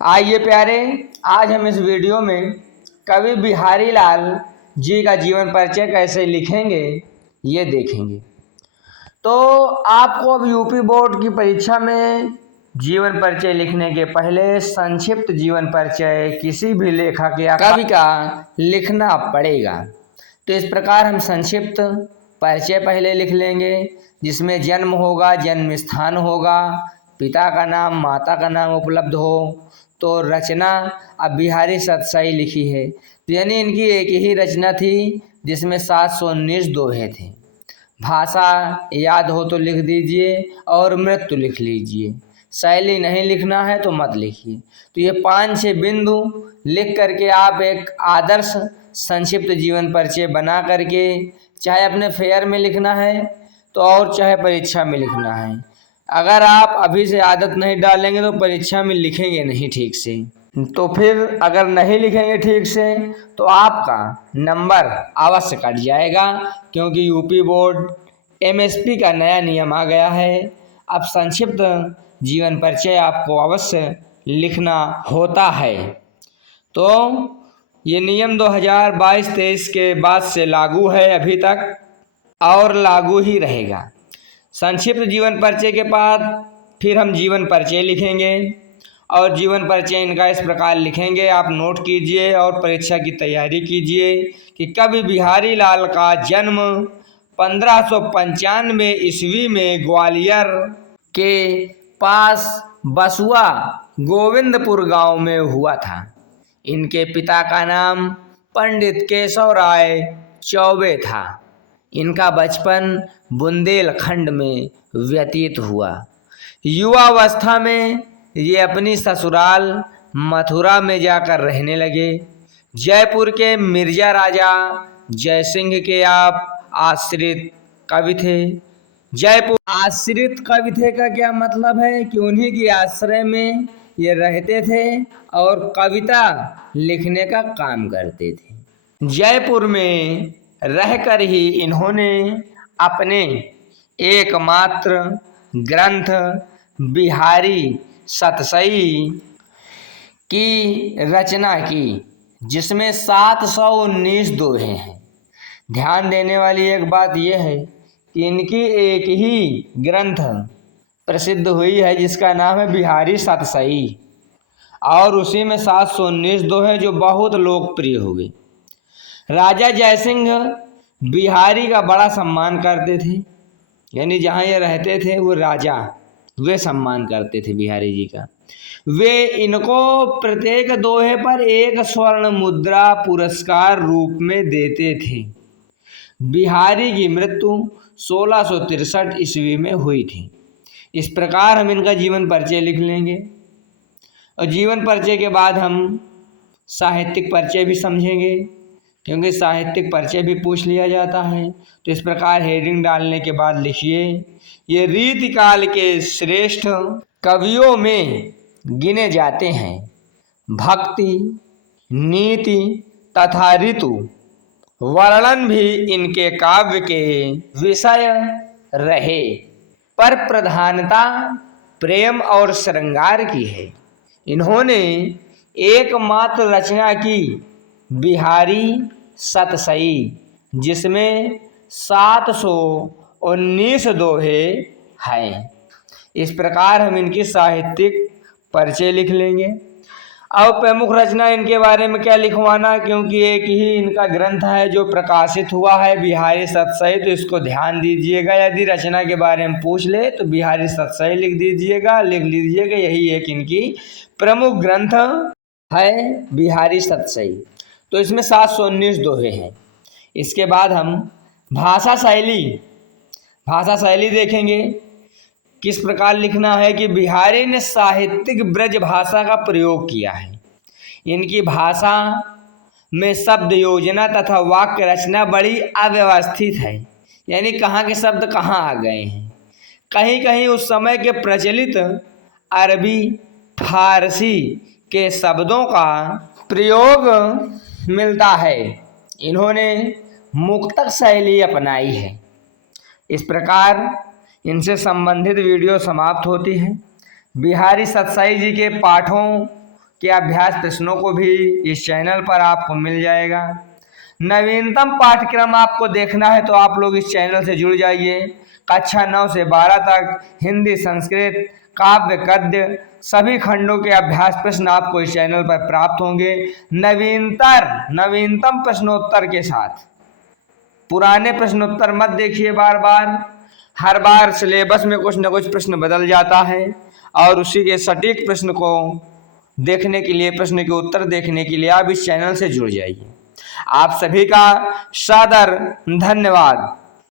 आइए प्यारे, आज हम इस वीडियो में कवि बिहारी लाल जी का जीवन परिचय कैसे लिखेंगे ये देखेंगे। तो आपको अब यूपी बोर्ड की परीक्षा में जीवन परिचय लिखने के पहले संक्षिप्त जीवन परिचय किसी भी लेखक या कवि का लिखना पड़ेगा। तो इस प्रकार हम संक्षिप्त परिचय पहले लिख लेंगे, जिसमें जन्म होगा, जन्म स्थान होगा, पिता का नाम, माता का नाम उपलब्ध हो। तो रचना अब बिहारी सतसाई लिखी है, तो यानी इनकी एक ही रचना थी जिसमें 719 दोहे थे। भाषा याद हो तो लिख दीजिए और मृत्यु लिख लीजिए। शैली नहीं लिखना है तो मत लिखिए। तो ये 5-6 बिंदु लिख करके आप एक आदर्श संक्षिप्त जीवन परिचय बना करके, चाहे अपने फेयर में लिखना है तो और चाहे परीक्षा में लिखना है। अगर आप अभी से आदत नहीं डालेंगे तो परीक्षा में लिखेंगे नहीं ठीक से। तो फिर अगर नहीं लिखेंगे ठीक से तो आपका नंबर अवश्य कट जाएगा, क्योंकि यूपी बोर्ड एमएसपी का नया नियम आ गया है। अब संक्षिप्त जीवन परिचय आपको अवश्य लिखना होता है। तो ये नियम 2022-23 के बाद से लागू है अभी तक, और लागू ही रहेगा। संक्षिप्त जीवन परिचय के बाद फिर हम जीवन परिचय लिखेंगे, और जीवन परिचय इनका इस प्रकार लिखेंगे, आप नोट कीजिए और परीक्षा की तैयारी कीजिए कि कवि बिहारी लाल का जन्म 1595 ईस्वी में ग्वालियर के पास बसुआ गोविंदपुर गांव में हुआ था। इनके पिता का नाम पंडित केशव राय चौबे था। इनका बचपन बुंदेलखंड में व्यतीत हुआ। युवावस्था में ये अपनी ससुराल मथुरा में जाकर रहने लगे। जयपुर के मिर्जा राजा जयसिंह के आप आश्रित कवि थे। जयपुर आश्रित कवि थे का क्या मतलब है कि उन्हीं के आश्रय में ये रहते थे और कविता लिखने का काम करते थे। जयपुर में रहकर ही इन्होंने अपने एकमात्र ग्रंथ बिहारी सतसई की रचना की, जिसमें 719 दोहे हैं। ध्यान देने वाली एक बात यह है कि इनकी एक ही ग्रंथ प्रसिद्ध हुई है जिसका नाम है बिहारी सतसई, और उसी में 719 दोहे जो बहुत लोकप्रिय हुए। राजा जयसिंह बिहारी का बड़ा सम्मान करते थे, यानी जहाँ ये रहते थे वो राजा वे सम्मान करते थे बिहारी जी का। वे इनको प्रत्येक दोहे पर एक स्वर्ण मुद्रा पुरस्कार रूप में देते थे। बिहारी की मृत्यु 1663 ईस्वी में हुई थी। इस प्रकार हम इनका जीवन परिचय लिख लेंगे, और जीवन परिचय के बाद हम साहित्यिक परिचय भी समझेंगे, क्योंकि साहित्यिक परिचय भी पूछ लिया जाता है। तो इस प्रकार हेडिंग डालने के बाद लिखिए, ये रीतिकाल के श्रेष्ठ कवियों में गिने जाते हैं। भक्ति, नीति तथा ऋतु वर्णन भी इनके काव्य के विषय रहे, पर प्रधानता प्रेम और श्रृंगार की है। इन्होंने एकमात्र रचना की बिहारी सतसई, जिसमें 719 दोहे हैं। इस प्रकार हम इनकी साहित्यिक परिचय लिख लेंगे। अब प्रमुख रचना इनके बारे में क्या लिखवाना, क्योंकि एक ही इनका ग्रंथ है जो प्रकाशित हुआ है बिहारी सतसई, तो इसको ध्यान दीजिएगा। यदि रचना के बारे में पूछ ले तो बिहारी सतसई लिख दीजिएगा, लिख लीजिएगा। यही एक इनकी प्रमुख ग्रंथ है बिहारी सतसई। तो इसमें 719 दोहे हैं। इसके बाद हम भाषा शैली देखेंगे, किस प्रकार लिखना है कि बिहारी ने साहित्यिक ब्रज भाषा का प्रयोग किया है। इनकी भाषा में शब्द योजना तथा वाक्य रचना बड़ी अव्यवस्थित है, यानी कहाँ के शब्द कहाँ आ गए हैं। कहीं कहीं उस समय के प्रचलित अरबी फारसी के शब्दों का प्रयोग मिलता है। इन्होंने मुक्तक शैली अपनाई है। इस प्रकार इनसे संबंधित वीडियो समाप्त होती है। बिहारी सतसाई जी के पाठों के अभ्यास प्रश्नों को भी इस चैनल पर आपको मिल जाएगा। नवीनतम पाठ्यक्रम आपको देखना है तो आप लोग इस चैनल से जुड़ जाइए। कक्षा 9 से 12 तक हिंदी, संस्कृत, काव्य, गद्य सभी खंडों के अभ्यास प्रश्न आपको इस चैनल पर प्राप्त होंगे नवीनतम प्रश्नोत्तर के साथ। पुराने प्रश्नोत्तर मत देखिए बार बार, हर बार सिलेबस में कुछ न कुछ प्रश्न बदल जाता है और उसी के सटीक प्रश्न को देखने के लिए, प्रश्न के उत्तर देखने के लिए आप इस चैनल से जुड़ जाइए। आप सभी का सादर धन्यवाद।